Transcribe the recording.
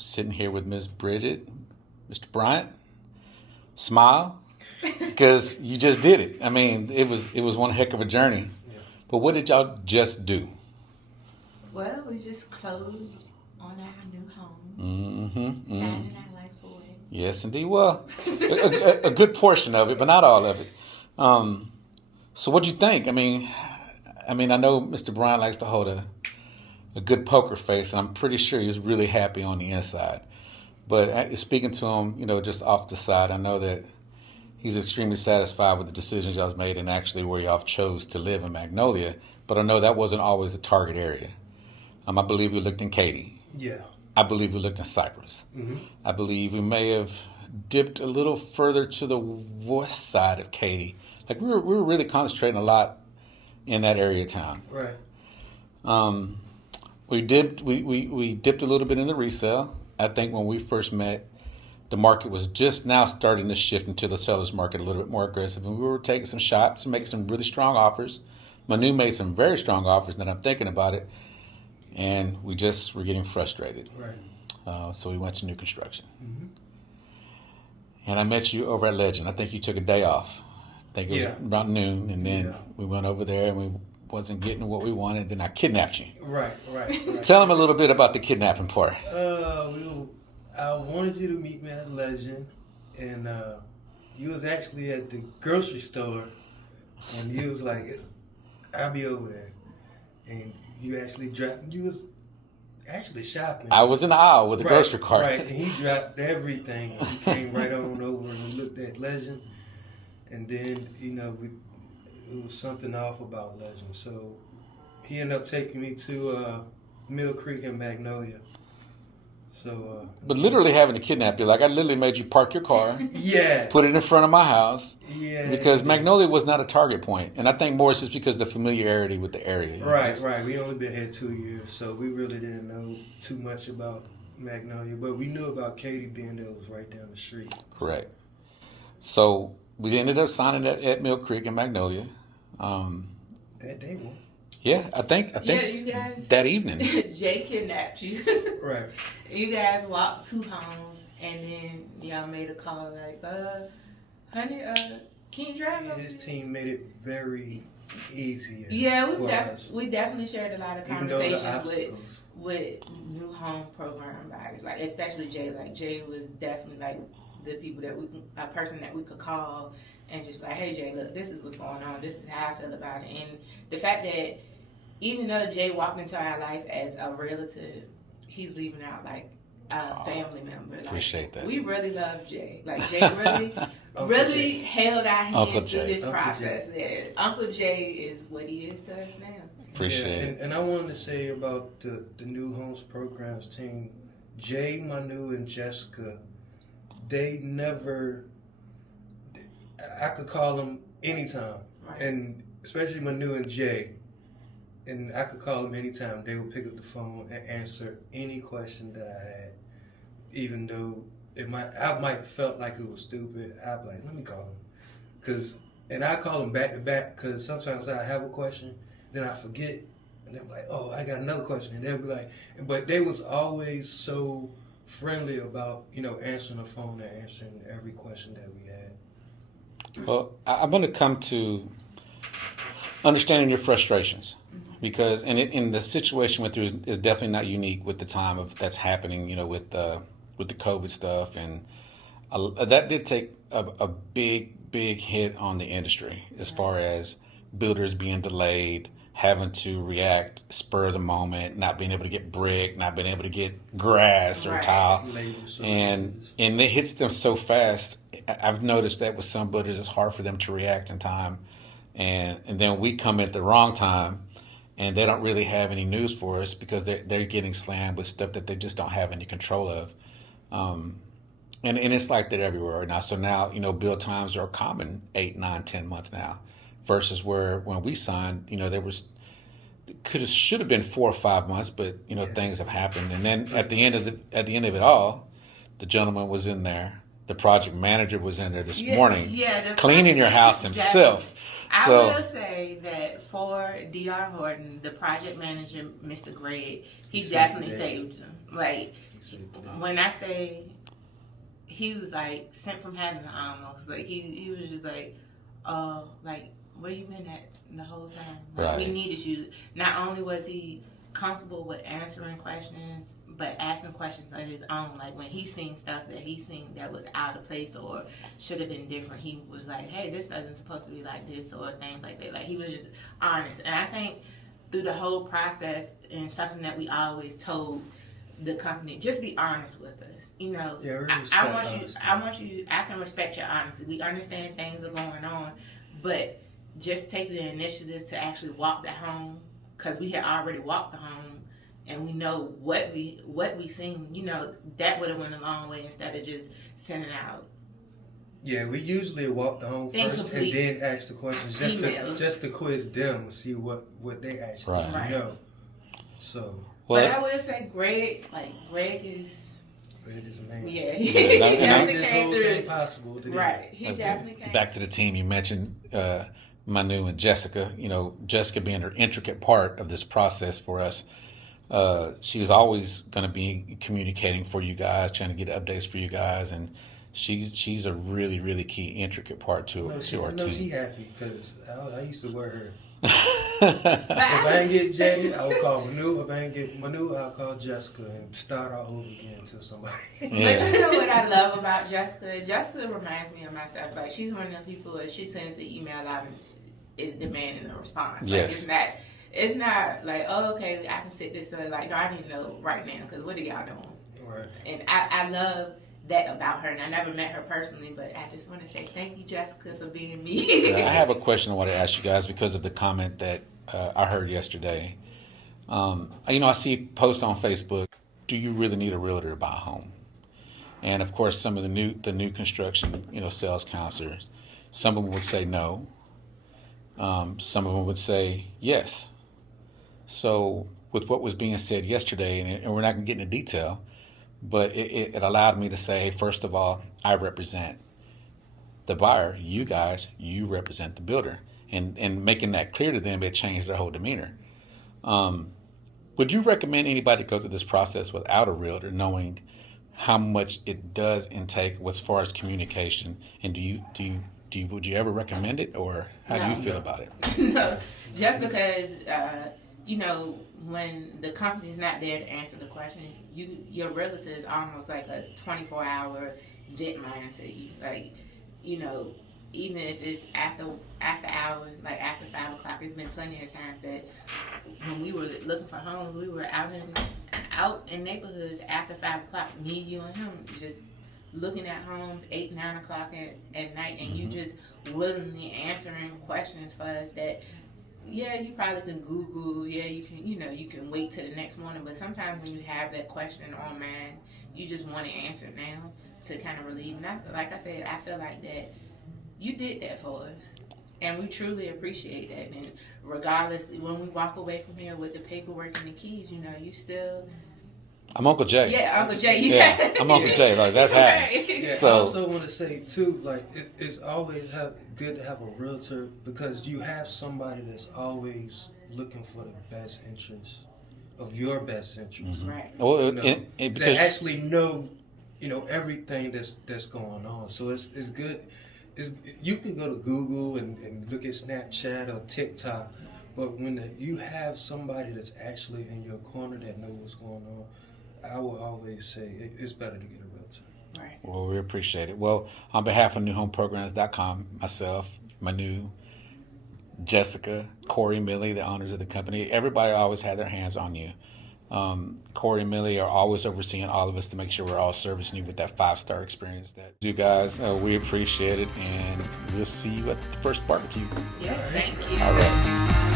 sitting here with Miss Bridget, Mr. Bryant. Smile, because you just did it. I mean, it was one heck of a journey. Yeah. But what did y'all just do? Well, we just closed on our new home, Mm-hmm. signing our life away. Yes, indeed. Well, a good portion of it, but not all of it. So what'd you think? I mean, I know Mr. Bryant likes to hold a good poker face, and I'm pretty sure he's really happy on the inside. But speaking to him, just off the side, I know that he's extremely satisfied with the decisions y'all made and actually where y'all chose to live in Magnolia. But I know that wasn't always a target area. I believe we looked in Katy. Yeah. I believe we looked in Cypress. Mm-hmm. I believe we may have dipped a little further to the west side of Katy. Like we were really concentrating a lot in that area of town. Right. We dipped a little bit in the resale. I think when we first met, the market was just now starting to shift into the seller's market a little bit more aggressive, and we were taking some shots and making some really strong offers. Manu made some very strong offers, and I'm thinking about it, and we just were getting frustrated. Right. So we went to new construction. Mm-hmm. And I met you over at Legend. I think you took a day off. I think it was Yeah. about noon, and then we went over there, and we wasn't getting what we wanted. Then I kidnapped you. Right. Tell them a little bit about the kidnapping part. I wanted you to meet me at Legend, and you was actually at the grocery store, and you was like, "I'll be over there," and you was actually shopping. I was in the aisle with the grocery cart. Right, and he dropped everything. He came right on over and we looked at Legend, and then it was something off about Legend, so he ended up taking me to Mill Creek and Magnolia. So, But literally having to kidnap you, like I literally made you park your car, yeah, put it in front of my house, yeah, because Magnolia was not a target point, and I think more it's just because of the familiarity with the area. Right. We only been here 2 years, so we really didn't know too much about Magnolia, but we knew about Katy being there. It was right down the street. Correct. So we ended up signing at Mill Creek and Magnolia. That day one. Yeah, I think Yeah, you guys. that evening. Jay kidnapped you. Right. You guys walked 2 homes, and then y'all made a call like, honey, can you drive over His here? team made it very easy. Yeah, us. we definitely shared a lot of Even though the conversations obstacles. with new home program buyers, like especially Jay. Like Jay was definitely like the people that a person that we could call and just be like, hey Jay, look, this is what's going on. This is how I feel about it. And the fact that even though Jay walked into our life as a relative, he's leaving out like a family member. Like, Appreciate that. We really love Jay. Like Jay really held our hands through this process. There, Uncle Jay is what he is to us now. Appreciate it. And I wanted to say about the New Homes Programs team, Jay, Manu, and Jessica, they never, I could call them anytime. Right. And especially Manu and Jay, and I could call them anytime. They would pick up the phone and answer any question that I had, even though I might felt like it was stupid. I'd be like, let me call them, and I call them back to back because sometimes I have a question, then I forget, and they're like, oh, I got another question, and they'll be like, but they was always so friendly about answering the phone and answering every question that we had. Well, I'm going to come to understanding your frustrations, because in the situation with you is definitely not unique with the time of that's happening. With the COVID stuff, and that did take a big hit on the industry as far as builders being delayed, having to react spur of the moment, not being able to get brick, not being able to get grass or tile, and it hits them so fast. I've noticed that with some builders, it's hard for them to react in time, and then we come at the wrong time, and they don't really have any news for us because they're getting slammed with stuff that they just don't have any control of. And it's like that everywhere right now. So now, build times are common 8, 9, 10 months now, versus where when we signed, should have been 4 or 5 months, but things have happened. And then at the end of it all, the gentleman was in there. The project manager was in there this morning, cleaning your house himself. I will say that for D.R. Horton, the project manager, Mr. Greg, he definitely saved them. Like, he said, please. When I say he was like sent from heaven almost, like he was just like, like where you been at the whole time? Like, Right. We needed you. Not only was he comfortable with answering questions, but asking questions of his own. Like when he seen stuff that he seen that was out of place or should have been different, he was like, hey, this doesn't supposed to be like this, or things like that. Like he was just honest. And I think through the whole process, and something that we always told the company, just be honest with us. You know, Yeah, we I respect want honesty. I can respect your honesty. We understand things are going on, but just take the initiative to actually walk the home, because we had already walked the home and we know what we seen. You know, that would have went a long way instead of just sending out. Yeah, we usually walk the home first and Incomplete then ask the questions just to quiz them, see what they actually Right. know. So, Well, But I would say Greg is, Greg is a man. yeah, Yeah, he and I- definitely This came whole thing through. possible today. Right, he That's definitely good. came. Back to the team, you mentioned Manu and Jessica. You know, Jessica being an intricate part of this process for us. She was always going to be communicating for you guys, trying to get updates for you guys, and she's a really, really key, intricate part to our I know she team. happy because I used to wear her. But If I ain't get Jay, I'll call Manu. If I ain't get Manu, I'll call Jessica and start all over again until somebody. But Yeah. you know what I love about Jessica? Jessica reminds me of myself. Like she's one of the people that she sends the email out and is demanding a response. Like Yes. it's not like, oh, okay, I can sit this. Like, no, I need to know right now because what are y'all doing? Right. And I love that about her. And I never met her personally, but I just want to say thank you, Jessica, for being me. I have a question I want to ask you guys because of the comment that I heard yesterday. You know, I see posts on Facebook. Do you really need a realtor to buy a home? And of course, some of the new construction, you know, sales counselors, some of them would say no. Some of them would say yes. So with what was being said yesterday, and we're not going to get into detail, but it allowed me to say, hey, first of all, I represent the buyer. You guys, you represent the builder. And making that clear to them, it changed their whole demeanor. Would you recommend anybody go through this process without a realtor, knowing how much it does intake as far as communication? And would you ever recommend it, or how do you feel about it? No, just because you know, when the company's not there to answer the question, your realtor is almost like a 24-hour vent line to you. Like, you know, even if it's after hours, like after 5 o'clock, there's been plenty of times that when we were looking for homes, we were out in neighborhoods after 5 o'clock, me, you, and him, just looking at homes 8, 9 o'clock at night, and you just willingly answering questions for us that, yeah, you probably can Google, yeah, you can wait till the next morning, but sometimes when you have that question on mind, you just want to answer it now to kind of relieve. And like I said, I feel like that you did that for us, and we truly appreciate that. And regardless, when we walk away from here with the paperwork and the keys, you know, you still. I'm Uncle Jay. Yeah, Uncle Jay. Yeah, I'm Uncle Jay. Like, that's happening. Right. Yeah, So- I also want to say too, like it's always good to have a realtor because you have somebody that's always looking for the best interest of your best interest. Right. Well, You know, because that actually know, you know, everything that's going on. So it's good. You can go to Google and look at Snapchat or TikTok, but when you have somebody that's actually in your corner that knows what's going on, I will always say it's better to get a realtor. Right. Well, we appreciate it. Well, on behalf of newhomeprograms.com, myself, Manu, Jessica, Corey, Millie, the owners of the company, everybody always had their hands on you. Corey and Millie are always overseeing all of us to make sure we're all servicing you with that 5-star experience. That you guys, we appreciate it, and we'll see you at the first barbecue. Yeah, thank you. All right.